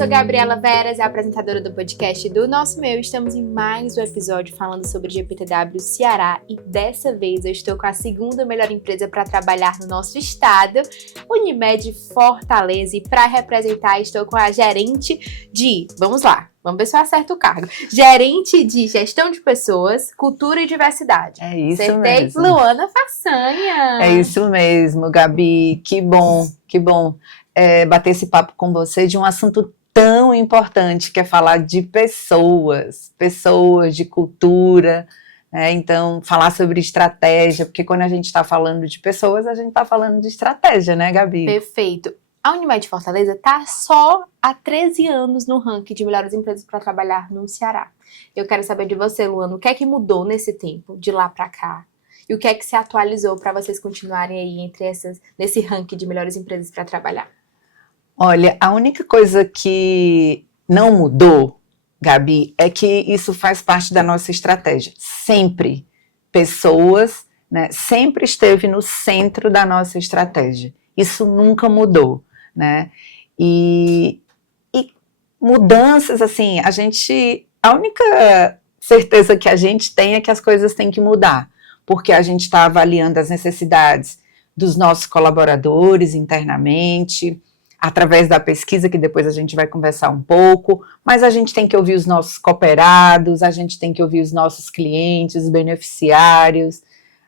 sou Gabriela Veras, a apresentadora do podcast do Nosso Meu. Estamos em mais um episódio falando sobre o GPTW Ceará e dessa vez eu estou com a segunda melhor empresa para trabalhar no nosso estado, Unimed Fortaleza, e para representar estou com a gerente de, vamos ver se eu acerto o cargo, gerente de gestão de pessoas, cultura e diversidade. É isso Acertei? mesmo. Luana Façanha. É isso mesmo, Gabi, que bom bater esse papo com você de um assunto tão importante, que é falar de pessoas, de cultura, né? Então, falar sobre estratégia, porque quando a gente está falando de pessoas, a gente está falando de estratégia, né, Gabi? Perfeito. A Unimed Fortaleza está só há 13 anos no ranking de melhores empresas para trabalhar no Ceará. Eu quero saber de você, Luana, o que é que mudou nesse tempo, de lá para cá? E o que é que se atualizou para vocês continuarem aí nesse ranking de melhores empresas para trabalhar? Olha, a única coisa que não mudou, Gabi, é que isso faz parte da nossa estratégia. Sempre pessoas, né, sempre esteve no centro da nossa estratégia. Isso nunca mudou, né? E mudanças, assim, a única certeza que a gente tem é que as coisas têm que mudar, porque a gente está avaliando as necessidades dos nossos colaboradores internamente, através da pesquisa, que depois a gente vai conversar um pouco, mas a gente tem que ouvir os nossos cooperados, a gente tem que ouvir os nossos clientes, os beneficiários,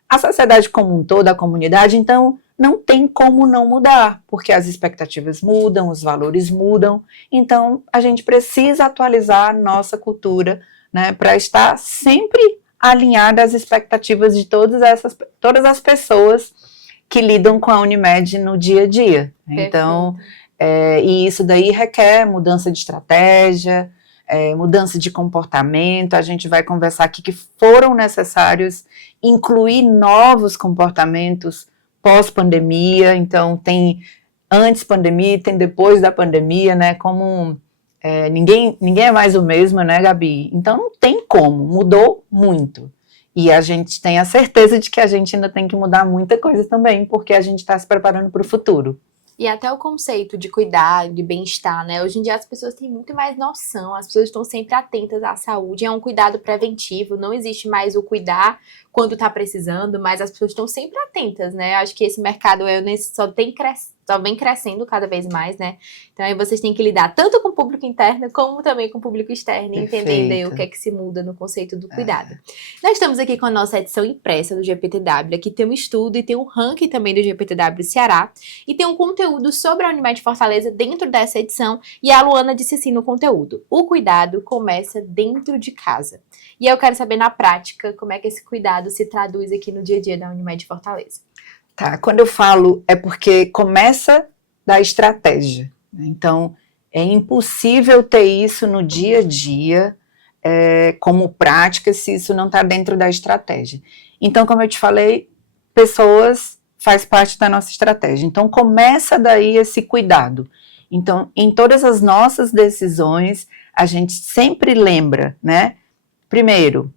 a sociedade como um todo, a comunidade. Então não tem como não mudar, porque as expectativas mudam, os valores mudam, então a gente precisa atualizar a nossa cultura, né, para estar sempre alinhada às expectativas de todas as pessoas que lidam com a Unimed no dia a dia. Perfeito. Então, e isso daí requer mudança de estratégia, mudança de comportamento. A gente vai conversar aqui que foram necessários incluir novos comportamentos pós-pandemia. Então, tem antes pandemia e tem depois da pandemia, né? Como ninguém é mais o mesmo, né, Gabi? Então, não tem como, mudou muito. E a gente tem a certeza de que a gente ainda tem que mudar muita coisa também, porque a gente está se preparando para o futuro. E até o conceito de cuidar, de bem-estar, né? Hoje em dia as pessoas têm muito mais noção, as pessoas estão sempre atentas à saúde, é um cuidado preventivo, não existe mais o cuidar quando tá precisando, mas as pessoas estão sempre atentas, né? Acho que esse mercado só vem crescendo cada vez mais, né? Então aí vocês têm que lidar tanto com o público interno, como também com o público externo, entendendo aí o que é que se muda no conceito do cuidado. Nós estamos aqui com a nossa edição impressa do GPTW, aqui tem um estudo e tem um ranking também do GPTW Ceará, e tem um conteúdo sobre a Unimed Fortaleza dentro dessa edição, e a Luana disse assim no conteúdo: o cuidado começa dentro de casa. E eu quero saber na prática como é que esse cuidado se traduz aqui no dia a dia da Unimed Fortaleza. Tá, quando eu falo é porque começa da estratégia. Então, é impossível ter isso no dia a dia como prática se isso não está dentro da estratégia. Então, como eu te falei, pessoas faz parte da nossa estratégia. Então, começa daí esse cuidado. Então, em todas as nossas decisões, a gente sempre lembra, né? Primeiro,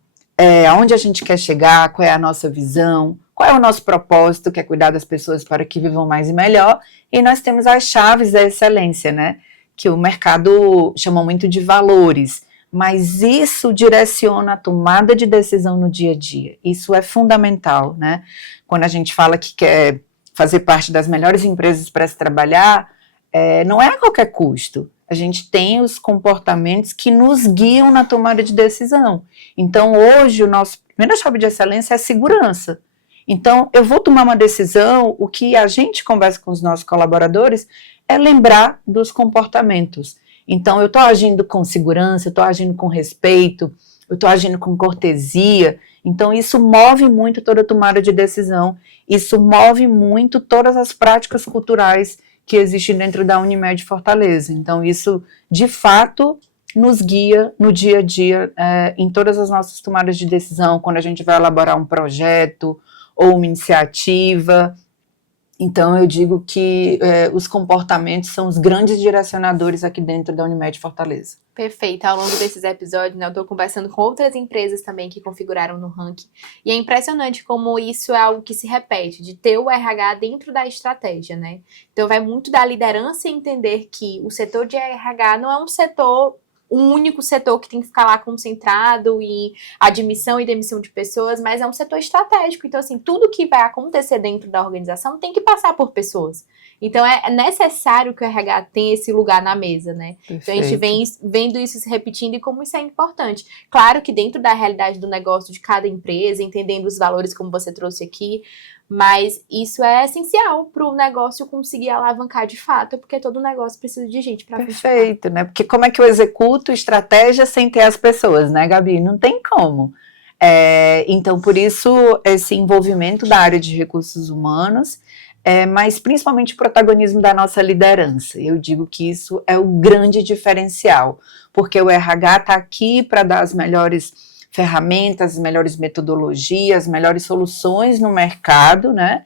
aonde a gente quer chegar, qual é a nossa visão, qual é o nosso propósito, que é cuidar das pessoas para que vivam mais e melhor, e nós temos as chaves da excelência, né? Que o mercado chama muito de valores, mas isso direciona a tomada de decisão no dia a dia. Isso é fundamental, né? Quando a gente fala que quer fazer parte das melhores empresas para se trabalhar, não é a qualquer custo. A gente tem os comportamentos que nos guiam na tomada de decisão. Então, hoje, o nosso primeiro chave de excelência é a segurança. Então, eu vou tomar uma decisão, o que a gente conversa com os nossos colaboradores é lembrar dos comportamentos. Então, eu estou agindo com segurança, eu estou agindo com respeito, eu estou agindo com cortesia. Então, isso move muito toda a tomada de decisão, isso move muito todas as práticas culturais que existem dentro da Unimed Fortaleza. Então, isso, de fato, nos guia no dia a dia, em todas as nossas tomadas de decisão, quando a gente vai elaborar um projeto ou uma iniciativa, Então, eu digo que os comportamentos são os grandes direcionadores aqui dentro da Unimed Fortaleza. Perfeito. Ao longo desses episódios, né, eu estou conversando com outras empresas também que configuraram no ranking. E é impressionante como isso é algo que se repete, de ter o RH dentro da estratégia, né? Então, vai muito da liderança entender que o setor de RH não é um único setor que tem que ficar lá concentrado em admissão e demissão de pessoas, mas é um setor estratégico. Então, assim, tudo que vai acontecer dentro da organização tem que passar por pessoas. Então, é necessário que o RH tenha esse lugar na mesa, né? Perfeito. Então, a gente vem vendo isso se repetindo e como isso é importante. Claro que dentro da realidade do negócio de cada empresa, entendendo os valores como você trouxe aqui, mas isso é essencial para o negócio conseguir alavancar de fato, porque todo negócio precisa de gente para funcionar. Perfeito, né? Porque como é que eu executo estratégia sem ter as pessoas, né, Gabi? Não tem como. Então, por isso, esse envolvimento da área de recursos humanos, mas principalmente o protagonismo da nossa liderança. Eu digo que isso é o grande diferencial, porque o RH está aqui para dar as melhores ferramentas, as melhores metodologias, as melhores soluções no mercado, né?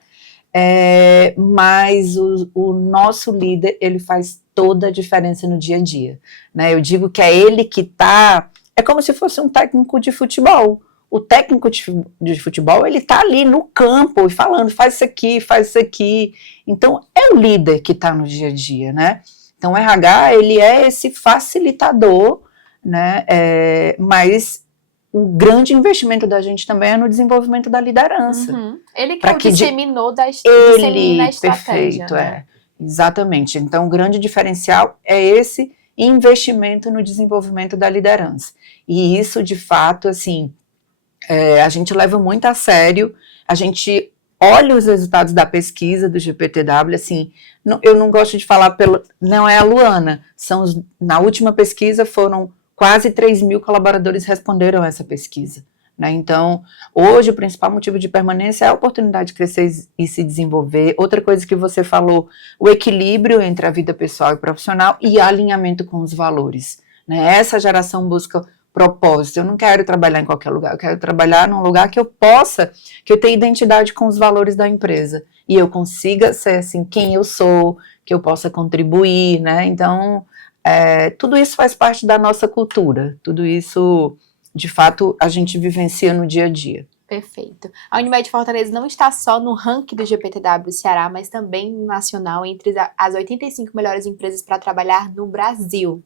Mas o nosso líder, ele faz toda a diferença no dia a dia, né? Eu digo que é ele que tá, é como se fosse um técnico de futebol. O técnico de futebol, ele tá ali no campo e falando, faz isso aqui, faz isso aqui. Então, é o líder que tá no dia a dia, né? Então, o RH, ele é esse facilitador, né? Mas o grande investimento da gente também é no desenvolvimento da liderança. Ele que é o dissemina a estratégia. Perfeito, né? Exatamente. Então, o grande diferencial é esse investimento no desenvolvimento da liderança. E isso, de fato, assim, a gente leva muito a sério, a gente olha os resultados da pesquisa do GPTW, assim, eu não gosto de falar não é a Luana, na última pesquisa foram quase 3.000 colaboradores responderam a essa pesquisa, né? Então, hoje o principal motivo de permanência é a oportunidade de crescer e se desenvolver. Outra coisa que você falou, o equilíbrio entre a vida pessoal e profissional e alinhamento com os valores, né? Essa geração busca propósito. Eu não quero trabalhar em qualquer lugar, eu quero trabalhar num lugar que eu tenha identidade com os valores da empresa e eu consiga ser assim quem eu sou, que eu possa contribuir, né? Então, tudo isso faz parte da nossa cultura, tudo isso, de fato, a gente vivencia no dia a dia. Perfeito. A Unimed Fortaleza não está só no ranking do GPTW Ceará, mas também no nacional, entre as 85 melhores empresas para trabalhar no Brasil.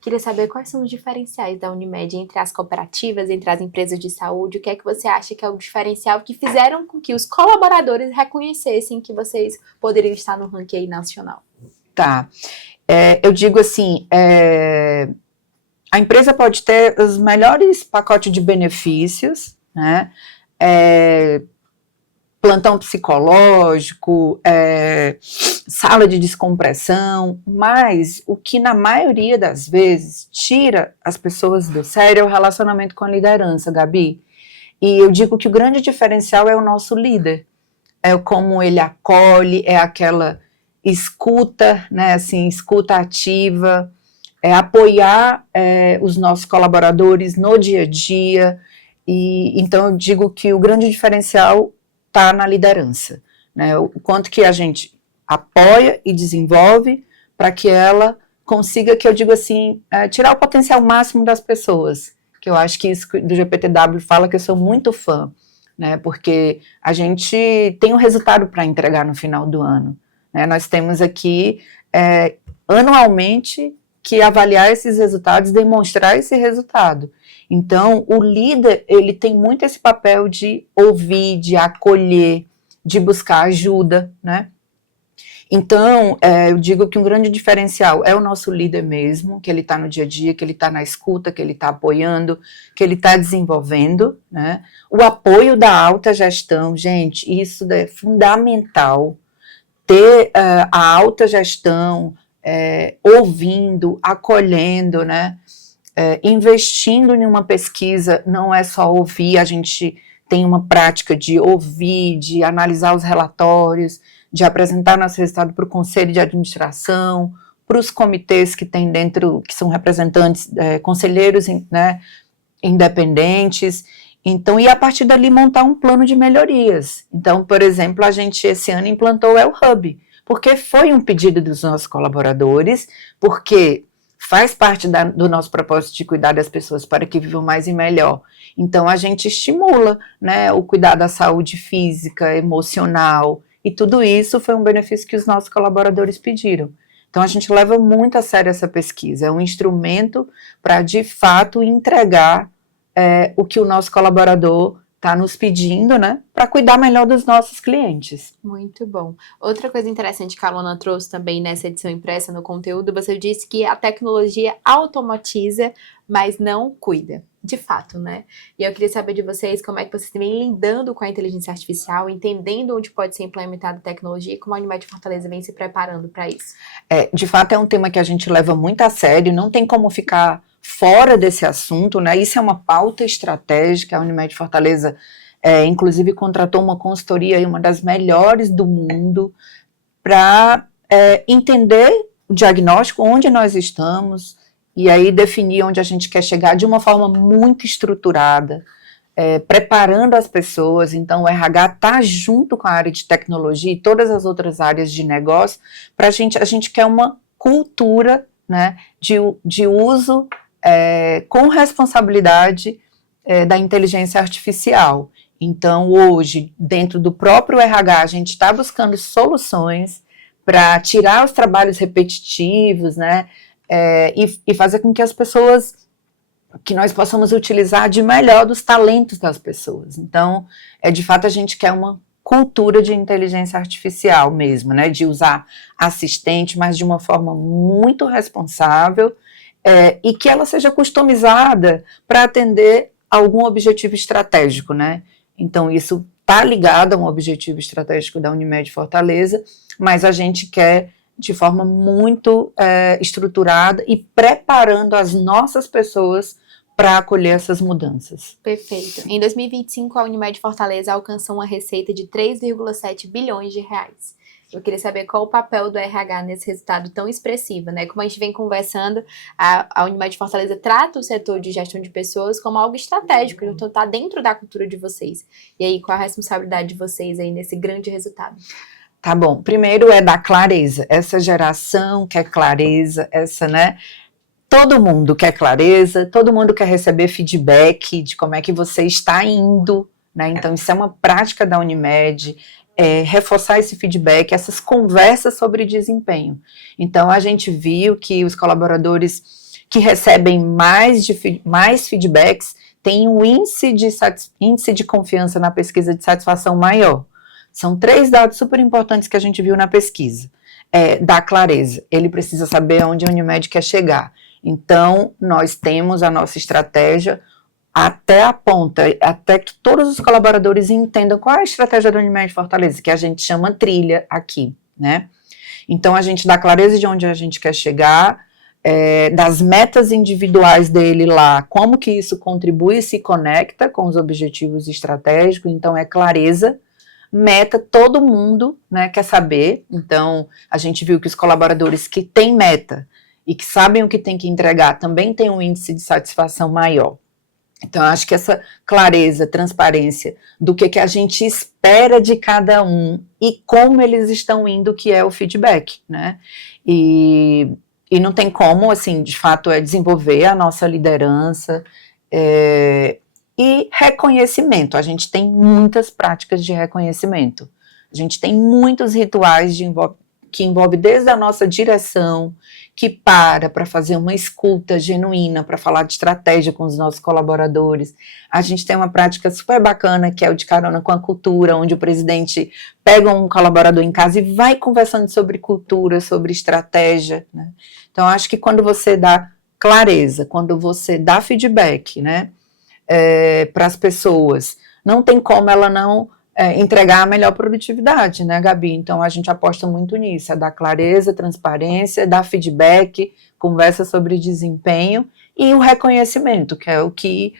Queria saber quais são os diferenciais da Unimed entre as cooperativas, entre as empresas de saúde, o que é que você acha que é o diferencial que fizeram com que os colaboradores reconhecessem que vocês poderiam estar no ranking aí nacional? Tá. Eu digo assim, a empresa pode ter os melhores pacotes de benefícios, né? Plantão psicológico, sala de descompressão, mas o que na maioria das vezes tira as pessoas do sério é o relacionamento com a liderança, Gabi. E eu digo que o grande diferencial é o nosso líder, é como ele acolhe, é aquela escuta, né, assim, escuta ativa, apoiar os nossos colaboradores no dia a dia, e então eu digo que o grande diferencial está na liderança, né, o quanto que a gente apoia e desenvolve para que ela consiga, que eu digo assim, tirar o potencial máximo das pessoas, que eu acho que isso do GPTW fala que eu sou muito fã, né, porque a gente tem um resultado para entregar no final do ano. Nós temos aqui, anualmente, que avaliar esses resultados, demonstrar esse resultado. Então, o líder, ele tem muito esse papel de ouvir, de acolher, de buscar ajuda, né? Então, eu digo que um grande diferencial é o nosso líder mesmo, que ele está no dia a dia, que ele está na escuta, que ele está apoiando, que ele está desenvolvendo, né? O apoio da alta gestão, gente, isso é fundamental. Ter a alta gestão ouvindo, acolhendo, né? Investindo em uma pesquisa, não é só ouvir, a gente tem uma prática de ouvir, de analisar os relatórios, de apresentar nosso resultado para o conselho de administração, para os comitês que tem dentro, que são representantes, conselheiros, né, independentes. Então, e a partir dali montar um plano de melhorias. Então, por exemplo, a gente esse ano implantou o El Hub, porque foi um pedido dos nossos colaboradores, porque faz parte do nosso propósito de cuidar das pessoas para que vivam mais e melhor. Então, a gente estimula, né, o cuidar da saúde física, emocional, e tudo isso foi um benefício que os nossos colaboradores pediram. Então, a gente leva muito a sério essa pesquisa, é um instrumento para, de fato, entregar o que o nosso colaborador está nos pedindo, né, para cuidar melhor dos nossos clientes. Muito bom. Outra coisa interessante que a Luana trouxe também nessa edição impressa no conteúdo, você disse que a tecnologia automatiza, mas não cuida. De fato, né? E eu queria saber de vocês como é que vocês vêm lidando com a inteligência artificial, entendendo onde pode ser implementada a tecnologia e como a Unimed Fortaleza vem se preparando para isso. De fato, é um tema que a gente leva muito a sério, não tem como ficar fora desse assunto, né? Isso é uma pauta estratégica. A Unimed Fortaleza, inclusive, contratou uma consultoria, uma das melhores do mundo, para entender o diagnóstico, onde nós estamos, e aí definir onde a gente quer chegar de uma forma muito estruturada, preparando as pessoas. Então, o RH está junto com a área de tecnologia e todas as outras áreas de negócio, para a gente quer uma cultura, né, de uso com responsabilidade da inteligência artificial. Então, hoje, dentro do próprio RH, a gente está buscando soluções para tirar os trabalhos repetitivos, né, e fazer com que as pessoas, que nós possamos utilizar de melhor dos talentos das pessoas. Então, de fato, a gente quer uma cultura de inteligência artificial mesmo, né, de usar assistente, mas de uma forma muito responsável, e que ela seja customizada para atender algum objetivo estratégico, né. Então, isso está ligado a um objetivo estratégico da Unimed Fortaleza, mas a gente quer de forma muito estruturada e preparando as nossas pessoas para acolher essas mudanças. Perfeito. Em 2025, a Unimed Fortaleza alcançou uma receita de 3,7 bilhões de reais. Eu queria saber qual o papel do RH nesse resultado tão expressivo, né? Como a gente vem conversando, a Unimed Fortaleza trata o setor de gestão de pessoas como algo estratégico, então está dentro da cultura de vocês. E aí, qual a responsabilidade de vocês aí nesse grande resultado? Tá bom, primeiro é dar clareza, essa geração quer clareza, né, todo mundo quer clareza, todo mundo quer receber feedback de como é que você está indo, né, então isso é uma prática da Unimed, reforçar esse feedback, essas conversas sobre desempenho. Então a gente viu que os colaboradores que recebem mais feedbacks têm um índice de confiança na pesquisa de satisfação maior. São 3 dados super importantes que a gente viu na pesquisa. Da clareza, ele precisa saber onde a Unimed quer chegar. Então, nós temos a nossa estratégia até a ponta, até que todos os colaboradores entendam qual é a estratégia da Unimed Fortaleza, que a gente chama trilha aqui, né? Então, a gente dá clareza de onde a gente quer chegar, das metas individuais dele lá, como que isso contribui e se conecta com os objetivos estratégicos. Então, clareza. Meta, todo mundo, né, quer saber. Então, a gente viu que os colaboradores que têm meta e que sabem o que tem que entregar também têm um índice de satisfação maior. Então, eu acho que essa clareza, transparência do que a gente espera de cada um e como eles estão indo, que é o feedback, né? E não tem como, assim, de fato, desenvolver a nossa liderança, e reconhecimento, a gente tem muitas práticas de reconhecimento, a gente tem muitos rituais que envolve desde a nossa direção, que para fazer uma escuta genuína, para falar de estratégia com os nossos colaboradores. A gente tem uma prática super bacana, que é o de carona com a cultura, onde o presidente pega um colaborador em casa e vai conversando sobre cultura, sobre estratégia, né? Então, acho que quando você dá clareza, quando você dá feedback, né, para as pessoas, não tem como ela não entregar a melhor produtividade, né, Gabi? Então a gente aposta muito nisso, dar clareza, transparência, dar feedback, conversa sobre desempenho e o reconhecimento, que é o que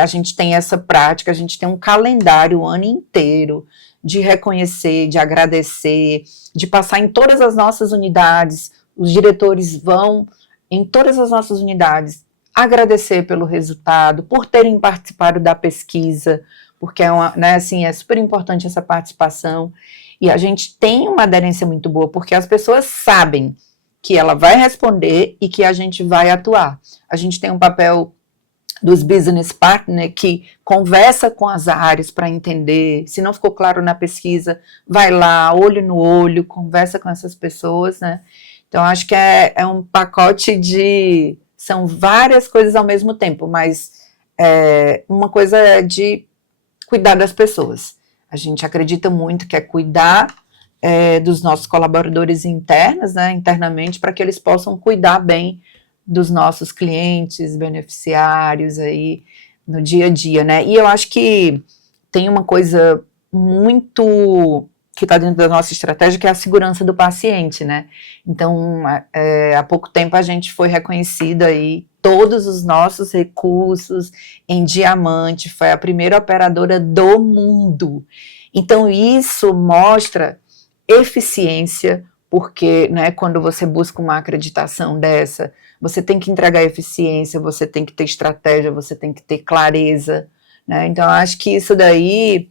a gente tem essa prática, a gente tem um calendário o ano inteiro de reconhecer, de agradecer, de passar em todas as nossas unidades, os diretores vão em todas as nossas unidades, agradecer pelo resultado, por terem participado da pesquisa, porque né, assim, é super importante essa participação, e a gente tem uma aderência muito boa, porque as pessoas sabem que ela vai responder e que a gente vai atuar. A gente tem um papel dos business partners que conversa com as áreas para entender, se não ficou claro na pesquisa, vai lá, olho no olho, conversa com essas pessoas, né? Então, acho que é um pacote são várias coisas ao mesmo tempo, mas uma coisa é de cuidar das pessoas. A gente acredita muito que é cuidar dos nossos colaboradores internos, né, internamente, para que eles possam cuidar bem dos nossos clientes, beneficiários aí no dia a dia, né? E eu acho que tem uma coisa muito que está dentro da nossa estratégia, que é a segurança do paciente, né? Então, há pouco tempo a gente foi reconhecido aí, todos os nossos recursos em diamante, foi a primeira operadora do mundo. Então, isso mostra eficiência, porque, né, quando você busca uma acreditação dessa, você tem que entregar eficiência, você tem que ter estratégia, você tem que ter clareza, né? Então, acho que isso daí,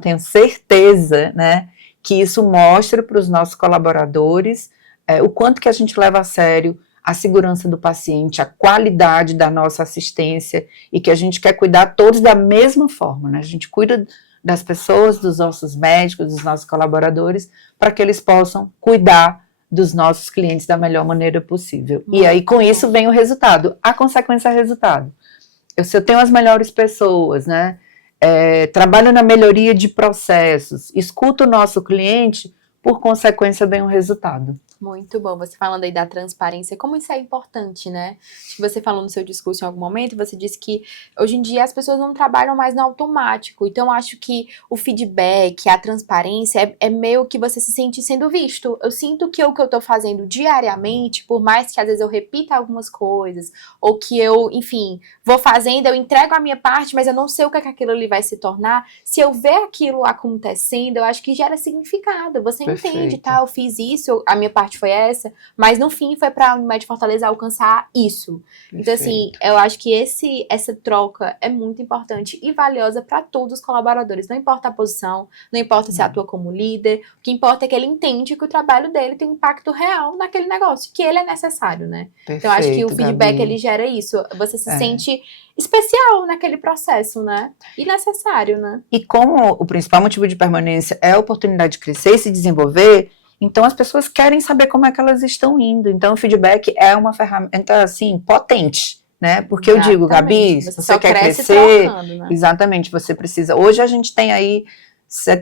tenho certeza, né, que isso mostra para os nossos colaboradores o quanto que a gente leva a sério a segurança do paciente, a qualidade da nossa assistência, e que a gente quer cuidar todos da mesma forma, né? A gente cuida das pessoas, dos nossos médicos, dos nossos colaboradores, para que eles possam cuidar dos nossos clientes da melhor maneira possível. E aí, com isso, vem o resultado. A consequência é resultado. Se eu tenho as melhores pessoas, né? Trabalho na melhoria de processos, escuto o nosso cliente, por consequência, vem o resultado. Muito bom, você falando aí da transparência, como isso é importante, né? Acho que você falou no seu discurso em algum momento, você disse que hoje em dia as pessoas não trabalham mais no automático, então acho que o feedback, a transparência é meio que você se sente sendo visto. Eu sinto que o que eu tô fazendo diariamente, por mais que às vezes eu repita algumas coisas, ou que eu, enfim, vou fazendo, eu entrego a minha parte, mas eu não sei o que aquilo ali vai se tornar, se eu ver aquilo acontecendo, eu acho que gera significado, você entende, tá? Eu fiz isso, a minha parte foi essa, mas no fim foi para a Unimed Fortaleza alcançar isso. Perfeito. Então, assim, eu acho que essa troca é muito importante e valiosa para todos os colaboradores. Não importa a posição, não importa se atua como líder, o que importa é que ele entende que o trabalho dele tem um impacto real naquele negócio, que ele é necessário, né? Perfeito, então, eu acho que o feedback, Gabi, ele gera isso. Você se sente especial naquele processo, né? E necessário, né? E como o principal motivo de permanência é a oportunidade de crescer e se desenvolver, então as pessoas querem saber como é que elas estão indo. Então o feedback é uma ferramenta, assim, potente, né? Porque eu digo, Gabi, se você quer crescer, trocando, né? Exatamente, você precisa. Hoje a gente tem aí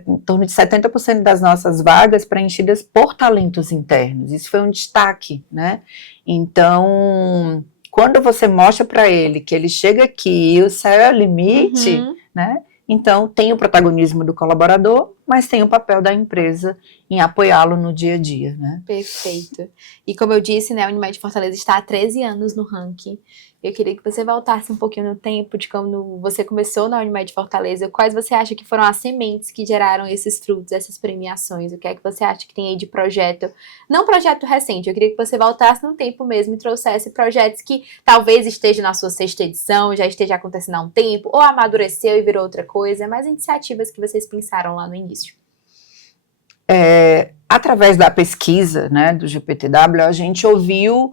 em torno de 70% das nossas vagas preenchidas por talentos internos. Isso foi um destaque, né? Então, quando você mostra para ele que ele chega aqui e o céu é o limite, né? Então, tem o protagonismo do colaborador, mas tem o papel da empresa em apoiá-lo no dia a dia, né? Perfeito. E como eu disse, né, a Unimed Fortaleza está há 13 anos no ranking. Eu queria que você voltasse um pouquinho no tempo de quando você começou na Unimed Fortaleza. Quais você acha que foram as sementes que geraram esses frutos, essas premiações? O que é que você acha que tem aí de projeto? Não projeto recente, eu queria que você voltasse no tempo mesmo e trouxesse projetos que talvez estejam na sua 6ª edição, já esteja acontecendo há um tempo, ou amadureceu e virou outra coisa, mas iniciativas que vocês pensaram lá no início. Através da pesquisa, né, do GPTW, a gente ouviu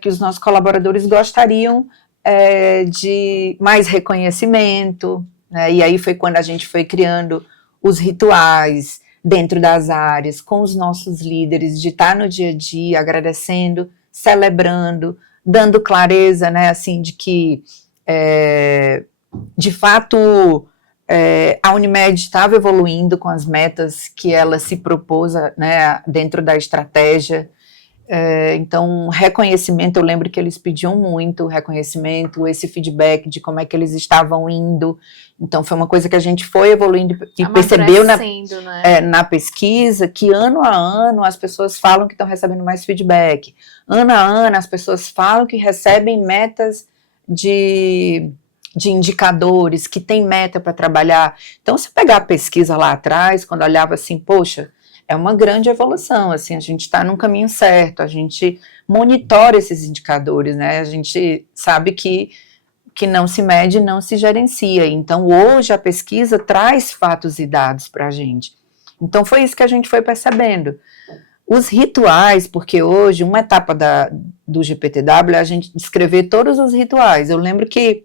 que os nossos colaboradores gostariam de mais reconhecimento, né, e aí foi quando a gente foi criando os rituais dentro das áreas, com os nossos líderes, de estar no dia a dia agradecendo, celebrando, dando clareza, né, assim, de que, de fato, a Unimed estava evoluindo com as metas que ela se propôs, né, dentro da estratégia. Então, reconhecimento, eu lembro que eles pediam muito reconhecimento, esse feedback de como é que eles estavam indo. Então, foi uma coisa que a gente foi evoluindo e percebeu na pesquisa que ano a ano as pessoas falam que estão recebendo mais feedback. Ano a ano as pessoas falam que recebem metas de indicadores, que tem meta para trabalhar. Então, se pegar a pesquisa lá atrás, quando olhava assim, poxa, é uma grande evolução, assim, a gente está num caminho certo, a gente monitora esses indicadores, né, a gente sabe que não se mede, não se gerencia, então hoje a pesquisa traz fatos e dados para a gente, então foi isso que a gente foi percebendo. Os rituais, porque hoje uma etapa do GPTW é a gente descrever todos os rituais. Eu lembro que,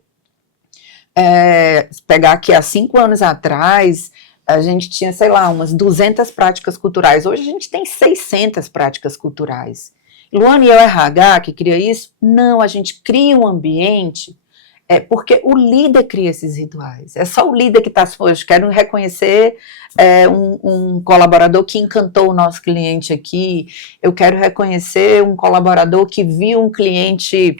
pegar aqui há 5 anos atrás, a gente tinha, sei lá, umas 200 práticas culturais. Hoje a gente tem 600 práticas culturais. Luana e o RH que cria isso? Não, a gente cria um ambiente, porque o líder cria esses rituais. É só o líder que está, hoje quero reconhecer um colaborador que encantou o nosso cliente aqui, eu quero reconhecer um colaborador que viu um cliente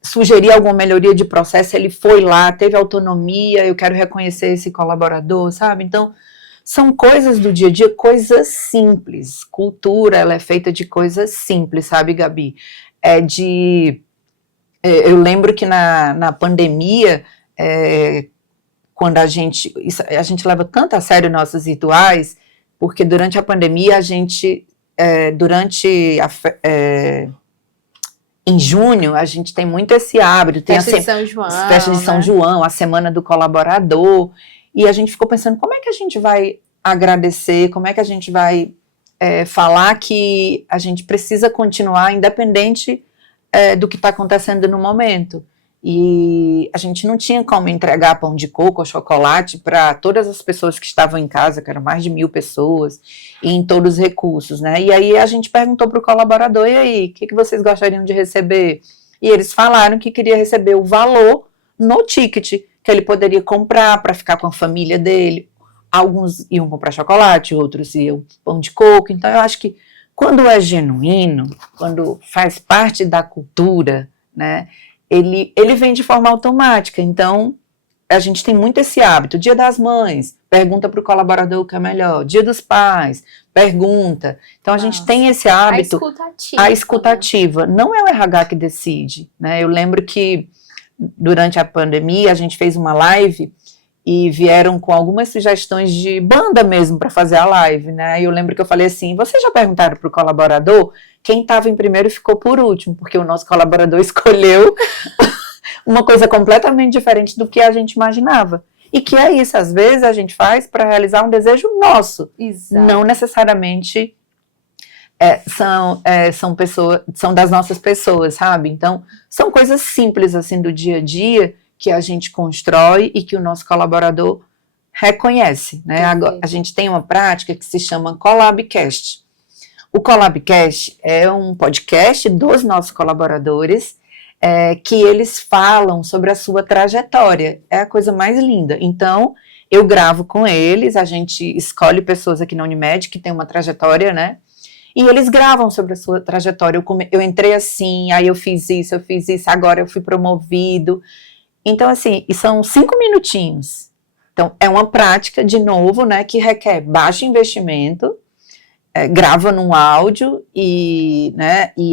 sugerir alguma melhoria de processo, ele foi lá, teve autonomia, eu quero reconhecer esse colaborador, sabe? Então, são coisas do dia a dia, coisas simples. Cultura, ela é feita de coisas simples, sabe, Gabi? Eu lembro que na pandemia, quando a gente leva tanto a sério nossos rituais, porque durante a pandemia a gente, em junho, a gente tem muito esse hábito, tem Festa de São João, festa de São João, a semana do colaborador, e a gente ficou pensando, como é que a gente vai agradecer, como é que a gente vai falar que a gente precisa continuar independente do que está acontecendo no momento. E a gente não tinha como entregar pão de coco ou chocolate para todas as pessoas que estavam em casa, que eram mais de 1.000 pessoas, e em todos os recursos, né? E aí a gente perguntou para o colaborador, e aí, o que vocês gostariam de receber? E eles falaram que queria receber o valor no ticket, que ele poderia comprar para ficar com a família dele. Alguns iam comprar chocolate, outros iam pão de coco. Então eu acho que quando é genuíno, quando faz parte da cultura, né, ele vem de forma automática. Então, a gente tem muito esse hábito. Dia das Mães, pergunta para o colaborador o que é melhor. Dia dos Pais, pergunta. Então, a gente tem esse hábito. A escutativa. Né? Não é o RH que decide. Né? Eu lembro que, durante a pandemia, a gente fez uma live e vieram com algumas sugestões de banda mesmo para fazer a live, né? E eu lembro que eu falei assim, vocês já perguntaram para o colaborador? Quem estava em primeiro ficou por último, porque o nosso colaborador escolheu uma coisa completamente diferente do que a gente imaginava. E que é isso, às vezes a gente faz para realizar um desejo nosso. Exato. Não necessariamente são das nossas pessoas, sabe? Então, são coisas simples assim do dia a dia, que a gente constrói e que o nosso colaborador reconhece, né? Agora, a gente tem uma prática que se chama Collabcast. O Collabcast é um podcast dos nossos colaboradores, que eles falam sobre a sua trajetória. É a coisa mais linda. Então, eu gravo com eles, a gente escolhe pessoas aqui na Unimed que tem uma trajetória, né? E eles gravam sobre a sua trajetória. Eu entrei assim, aí eu fiz isso, agora eu fui promovido. Então, assim, e são 5 minutinhos. Então, é uma prática, de novo, né, que requer baixo investimento, grava num áudio e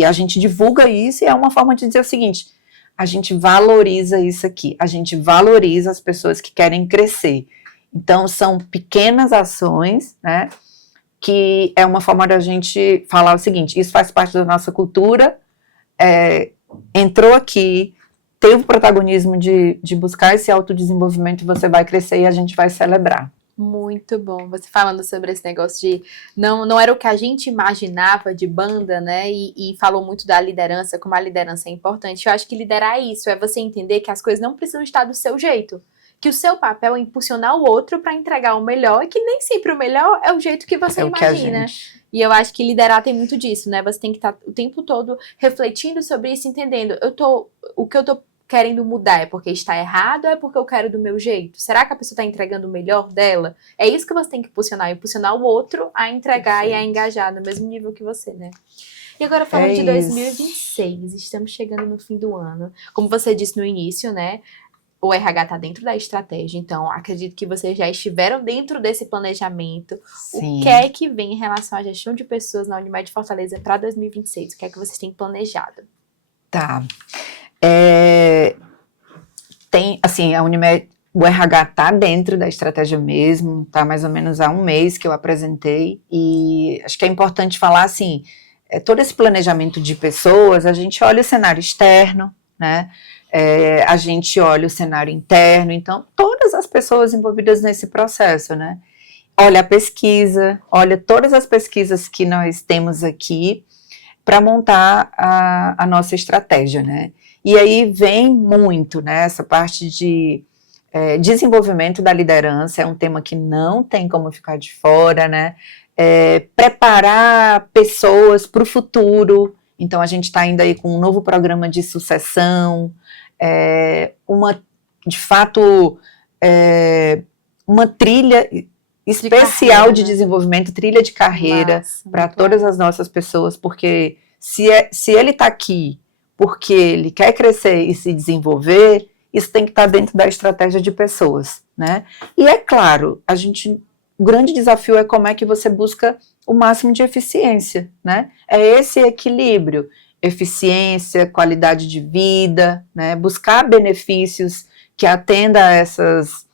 a gente divulga isso, e é uma forma de dizer o seguinte, a gente valoriza isso aqui, a gente valoriza as pessoas que querem crescer. Então, são pequenas ações, né, que é uma forma da gente falar o seguinte, isso faz parte da nossa cultura, entrou aqui, teve o protagonismo de buscar esse autodesenvolvimento, você vai crescer e a gente vai celebrar. Muito bom, você falando sobre esse negócio de não era o que a gente imaginava de banda, né, e falou muito da liderança, como a liderança é importante. Eu acho que liderar é isso, é você entender que as coisas não precisam estar do seu jeito, que o seu papel é impulsionar o outro para entregar o melhor, e que nem sempre o melhor é o jeito que você imagina. E eu acho que liderar tem muito disso, né, você tem que estar o tempo todo refletindo sobre isso, entendendo, o que eu tô querendo mudar é porque está errado ou é porque eu quero do meu jeito? Será que a pessoa está entregando o melhor dela? É isso que você tem que impulsionar o outro a entregar e a engajar no mesmo nível que você, né? E agora falando de 2026, estamos chegando no fim do ano. Como você disse no início, né? O RH está dentro da estratégia, então acredito que vocês já estiveram dentro desse planejamento. Sim. O que é que vem em relação à gestão de pessoas na Unimed Fortaleza para 2026? O que é que vocês têm planejado? Tem, assim, a Unimed, o RH está dentro da estratégia mesmo, está mais ou menos há um mês que eu apresentei, e acho que é importante falar assim, todo esse planejamento de pessoas, a gente olha o cenário externo, né? A gente olha o cenário interno, então todas as pessoas envolvidas nesse processo, né? Olha a pesquisa, olha todas as pesquisas que nós temos aqui para montar a nossa estratégia, né? E aí vem muito, né, essa parte de desenvolvimento da liderança, é um tema que não tem como ficar de fora, né? Preparar pessoas para o futuro, então a gente está indo aí com um novo programa de sucessão, de fato, uma trilha especial de desenvolvimento, trilha de carreira para todas as nossas pessoas, porque se ele está aqui porque ele quer crescer e se desenvolver, isso tem que estar dentro da estratégia de pessoas, né? E é claro, o grande desafio é como é que você busca o máximo de eficiência, né? É esse equilíbrio, eficiência, qualidade de vida, né? Buscar benefícios que atenda a essas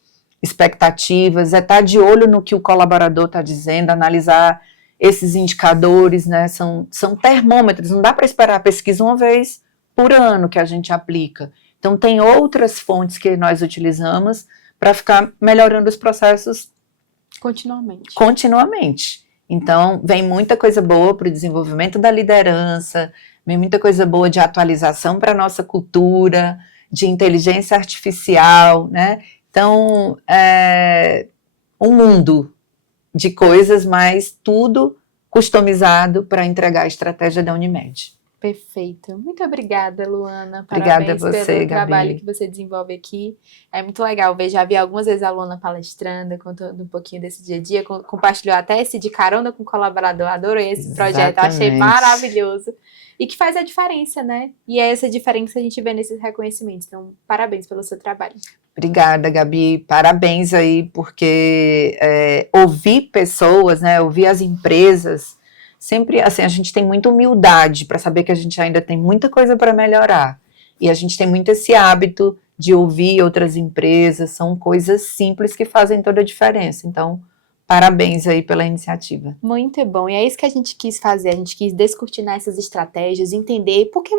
expectativas, estar de olho no que o colaborador está dizendo, analisar esses indicadores, né? São termômetros, não dá para esperar a pesquisa uma vez por ano que a gente aplica. Então, tem outras fontes que nós utilizamos para ficar melhorando os processos continuamente. Então, vem muita coisa boa para o desenvolvimento da liderança, vem muita coisa boa de atualização para a nossa cultura, de inteligência artificial, né? Então, um mundo de coisas, mas tudo customizado para entregar a estratégia da Unimed. Perfeito. Muito obrigada, Luana. Obrigada a você, pelo Gabi. trabalho que você desenvolve aqui. É muito legal ver. Já vi algumas vezes a Luana palestrando, contando um pouquinho desse dia a dia. Compartilhou até esse de carona com colaborador. Adorei esse projeto. Achei maravilhoso. E que faz a diferença, né? E é essa diferença que a gente vê nesses reconhecimentos. Então, parabéns pelo seu trabalho. Obrigada, Gabi. Parabéns aí, porque ouvir pessoas, né? Ouvir as empresas. Sempre, assim, a gente tem muita humildade para saber que a gente ainda tem muita coisa para melhorar. E a gente tem muito esse hábito de ouvir outras empresas, são coisas simples que fazem toda a diferença. Então, parabéns aí pela iniciativa. Muito bom, e é isso que a gente quis fazer, a gente quis descortinar essas estratégias, entender por que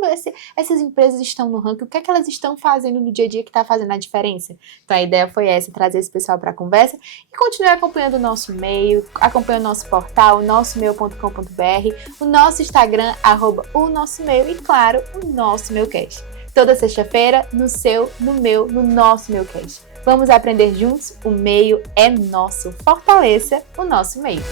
essas empresas estão no ranking, o que é que elas estão fazendo no dia a dia que está fazendo a diferença. Então a ideia foi essa, trazer esse pessoal para a conversa e continue acompanhando o nosso e-mail, acompanhando o nosso portal, nossoemail.com.br, o nosso Instagram, @o-nosso-mail e claro, o nosso Mailcast. Toda sexta-feira, no seu, no meu, no nosso Mailcast. Vamos aprender juntos? O meio é nosso. Fortaleça o nosso meio.